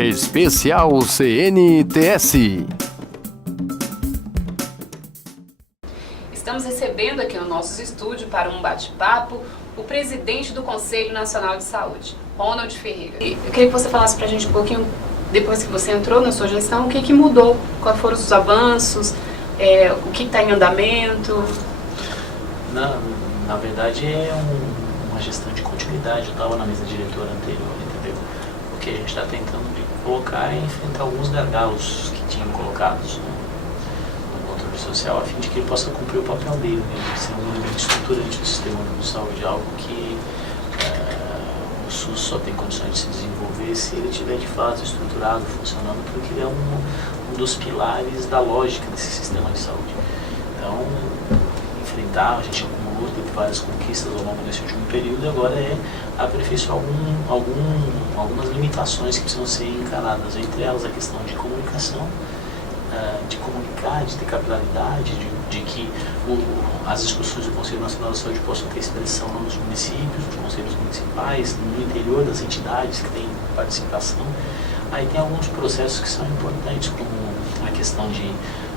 Especial CNTS. Estamos recebendo aqui no nosso estúdio para um bate-papo o presidente do Conselho Nacional de Saúde, Ronald Ferreira. Eu queria que você falasse para a gente um pouquinho, depois que você entrou na sua gestão, o que mudou, quais foram os avanços, o que está em andamento. Na verdade é uma gestão de continuidade. Eu estava na mesa diretora anterior, entendeu? O que a gente está tentando colocar é enfrentar alguns gargalos que tinham colocados no controle social, a fim de que ele possa cumprir o papel dele, né? Ser um elemento estruturante do sistema de saúde, algo que o SUS só tem condições de se desenvolver se ele estiver de fato estruturado, funcionando, porque ele é um dos pilares da lógica desse sistema de saúde. Então, enfrentar, a gente acumulou, teve várias conquistas ao longo desse último período, e agora é aperfeiçoar algumas limitações que precisam ser encaradas, entre elas a questão de comunicação, de comunicar, de ter capilaridade, de que as discussões do Conselho Nacional de Saúde possam ter expressão nos municípios, nos conselhos municipais, no interior das entidades que têm participação. Aí tem alguns processos que são importantes, como a questão de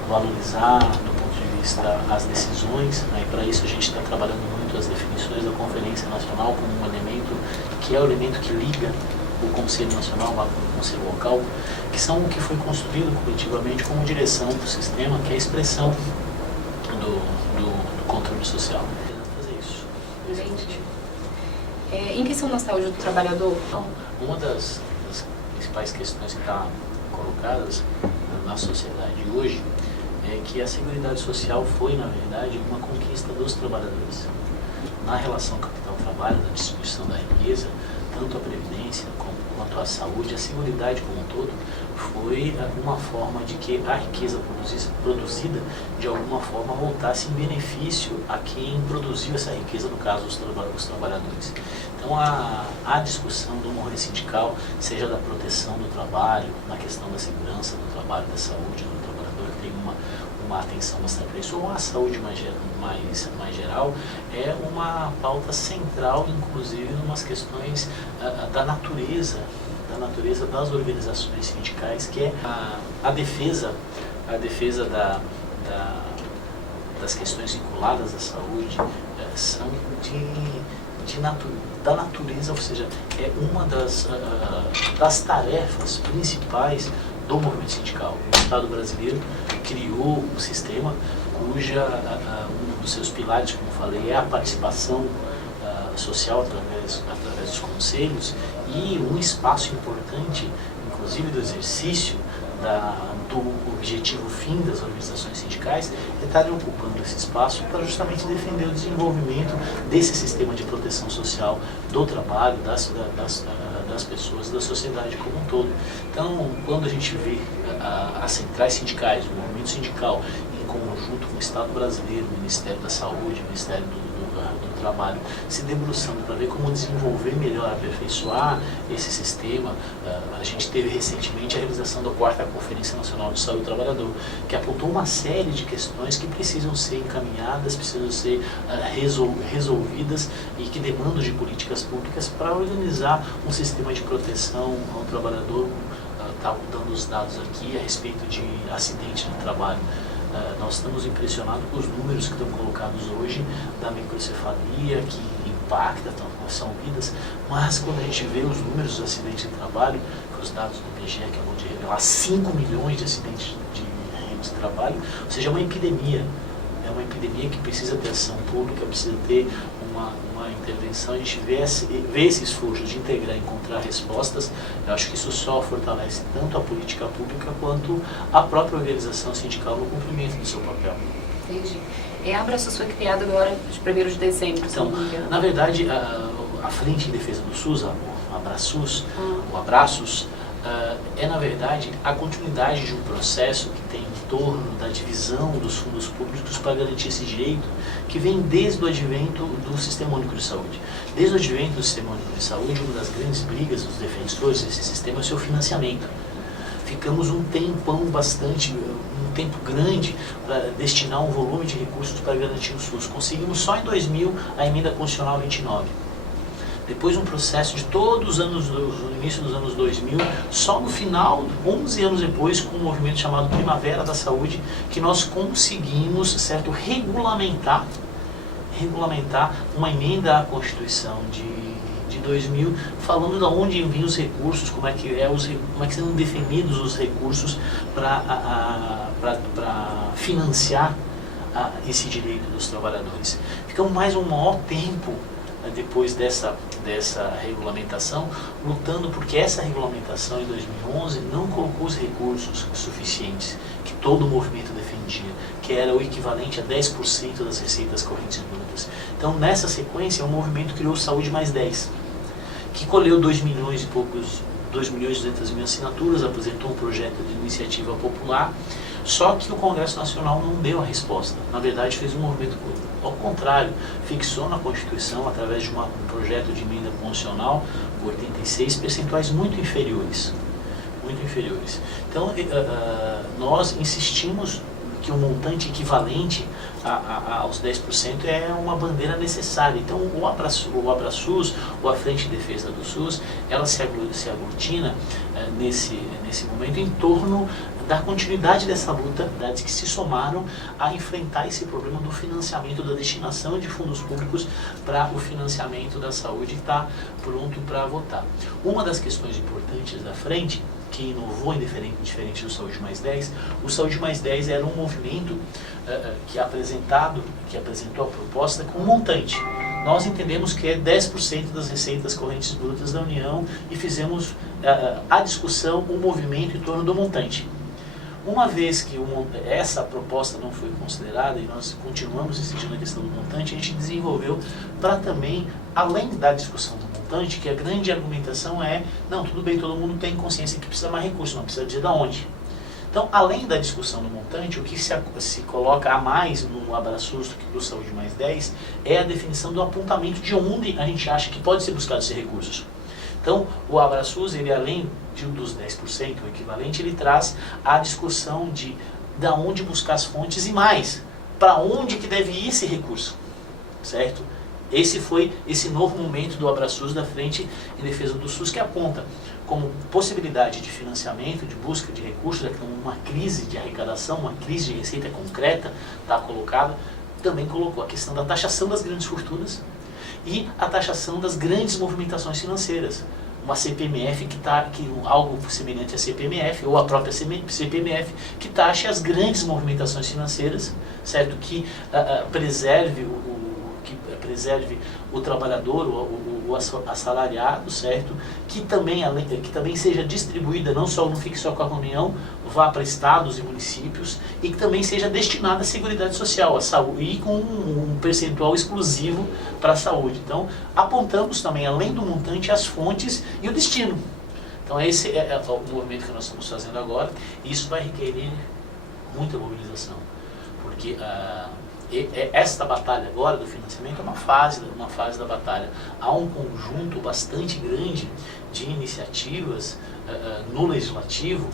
valorizar, do ponto de vista, as decisões. Aí para isso a gente está trabalhando muito as definições da Conferência Nacional como um elemento que é o elemento que liga o Conselho Nacional lá com o Conselho Local, que são o que foi construído coletivamente como direção do sistema, que é a expressão do controle social. Fazer isso. Entendi. Em questão da saúde do trabalhador? Então, uma das principais questões que estão colocadas na sociedade hoje é que a Seguridade Social foi, na verdade, uma conquista dos trabalhadores. Na relação capital-trabalho, na distribuição da riqueza, tanto a Previdência quanto a saúde, a Seguridade como um todo, foi uma forma de que a riqueza produzida, de alguma forma, voltasse em benefício a quem produziu essa riqueza, no caso, os trabalhadores. Então, a discussão do morrer sindical, seja da proteção do trabalho, na questão da segurança do trabalho, da saúde do trabalhador, que tem uma atenção bastante para isso, ou a saúde mais geral, é uma pauta central, inclusive, em umas questões da natureza das organizações sindicais, que é a defesa das questões vinculadas à saúde, são da natureza, ou seja, é uma das tarefas principais do movimento sindical. O Estado brasileiro criou um sistema cuja um dos seus pilares, como falei, é a participação social através dos conselhos, e um espaço importante, inclusive do exercício do objetivo fim das organizações sindicais, é estar ocupando esse espaço para justamente defender o desenvolvimento desse sistema de proteção social do trabalho, das pessoas, da sociedade como um todo. Então, quando a gente vê as centrais sindicais, o movimento sindical, em conjunto com o Estado brasileiro, o Ministério da Saúde, o Ministério do Trabalho, se debruçando para ver como desenvolver melhor, aperfeiçoar esse sistema. A gente teve recentemente a realização da 4ª Conferência Nacional de Saúde do Trabalhador, que apontou uma série de questões que precisam ser encaminhadas, precisam ser resolvidas e que demandam de políticas públicas para organizar um sistema de proteção ao trabalhador. Estava dando os dados aqui a respeito de acidentes no trabalho. Nós estamos impressionados com os números que estão colocados hoje da microcefalia, que impacta, são vidas, mas quando a gente vê os números dos acidentes de trabalho, que os dados do IBGE acabam de revelar 5 milhões de acidentes de trabalho, ou seja, é uma epidemia que precisa ter ação pública, precisa ter uma intervenção. A gente vê esse esforço de integrar e encontrar respostas. Eu acho que isso só fortalece tanto a política pública quanto a própria organização sindical no cumprimento do seu papel. Entendi. A Abraços foi criada agora de 1º de dezembro. Então, na verdade, a Frente em Defesa do SUS, o Abraços, é, na verdade, a continuidade de um processo que tem em torno da divisão dos fundos públicos para garantir esse direito, que vem desde o advento do Sistema Único de Saúde. Desde o advento do Sistema Único de Saúde, uma das grandes brigas dos defensores desse sistema é o seu financiamento. Ficamos um tempo grande para destinar um volume de recursos para garantir o SUS. Conseguimos só em 2000 a emenda constitucional 29. depois de um processo de todos os anos, no início dos anos 2000, só no final, 11 anos depois, com um movimento chamado Primavera da Saúde, que nós conseguimos, certo, regulamentar uma emenda à Constituição de 2000, falando de onde vinham os recursos, como é que são definidos os recursos para financiar esse direito dos trabalhadores. Ficamos mais um maior tempo depois dessa regulamentação, lutando porque essa regulamentação em 2011 não colocou os recursos suficientes que todo o movimento defendia, que era o equivalente a 10% das receitas correntes brutas. Então, nessa sequência, o movimento criou Saúde Mais 10, que colheu 2 milhões e 200 mil assinaturas, apresentou um projeto de iniciativa popular, só que o Congresso Nacional não deu a resposta. Na verdade, fez um movimento ao contrário, fixou na Constituição, através de um projeto de emenda constitucional, 86 percentuais muito inferiores. Então, nós insistimos que o montante equivalente aos 10% é uma bandeira necessária. Então, o ABRASUS, ou a Frente de Defesa do SUS, ela se aglutina nesse momento em torno da continuidade dessa luta, que se somaram a enfrentar esse problema do financiamento, da destinação de fundos públicos para o financiamento da saúde, que está pronto para votar. Uma das questões importantes da frente, que inovou diferente do Saúde Mais 10, o Saúde Mais 10 era um movimento que apresentou a proposta com um montante. Nós entendemos que é 10% das receitas correntes brutas da União e fizemos a discussão, o movimento em torno do montante. Uma vez que essa proposta não foi considerada e nós continuamos insistindo na questão do montante, a gente desenvolveu para também, além da discussão do montante, que a grande argumentação é, não, tudo bem, todo mundo tem consciência que precisa mais recursos, não precisa dizer de onde. Então, além da discussão do montante, o que se coloca a mais no ABRASUS do que do Saúde Mais 10 é a definição do apontamento de onde a gente acha que pode ser buscado esses recursos. Então, o ABRASUS, ele além dos 10%, o equivalente, ele traz a discussão de onde buscar as fontes e mais, para onde que deve ir esse recurso, certo? Esse foi esse novo momento do ABRASUS da Frente em Defesa do SUS, que aponta como possibilidade de financiamento, de busca de recursos, uma crise de arrecadação, uma crise de receita concreta está colocada, também colocou a questão da taxação das grandes fortunas e a taxação das grandes movimentações financeiras. Uma CPMF algo semelhante à CPMF, ou a própria CPMF, que taxe as grandes movimentações financeiras, certo? Que preserve o trabalhador, o assalariado, certo? Que também seja distribuída, não fique só com a União, vá para estados e municípios, e que também seja destinada à Seguridade Social, à saúde, e com um percentual exclusivo para a saúde. Então, apontamos também, além do montante, as fontes e o destino. Então, esse é o movimento que nós estamos fazendo agora, e isso vai requerer muita mobilização, porque esta batalha agora do financiamento é uma fase da batalha. Há um conjunto bastante grande de iniciativas no legislativo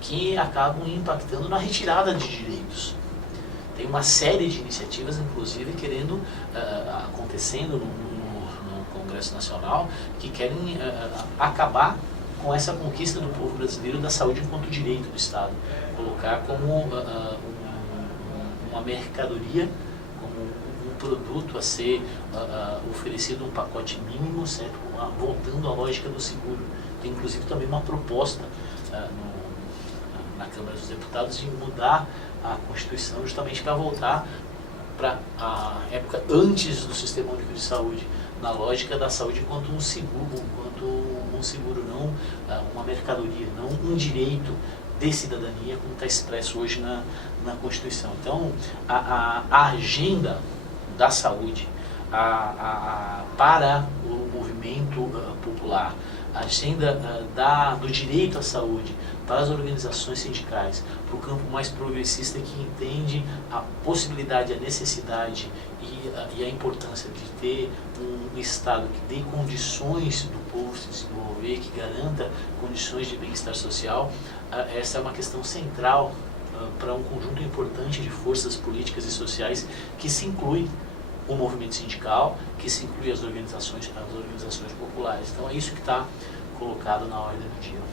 que acabam impactando na retirada de direitos. Tem uma série de iniciativas, inclusive, acontecendo no Congresso Nacional, que querem acabar com essa conquista do povo brasileiro da saúde enquanto direito do Estado. Colocar como uma mercadoria, como um produto a ser oferecido um pacote mínimo, certo? Voltando à lógica do seguro. Tem inclusive também uma proposta na Câmara dos Deputados de mudar a Constituição justamente para voltar para a época antes do Sistema Único de Saúde, na lógica da saúde enquanto um seguro, não uma mercadoria, não um direito de cidadania, como está expresso hoje na Constituição. Então, a agenda da saúde para o movimento popular, a agenda do direito à saúde para as organizações sindicais, para o campo mais progressista que entende a possibilidade, a necessidade e a importância de ter um Estado que dê condições do povo se desenvolver, que garanta condições de bem-estar social. Essa é uma questão central para um conjunto importante de forças políticas e sociais que se inclui o movimento sindical, que se inclui as organizações populares. Então é isso que está colocado na ordem do dia.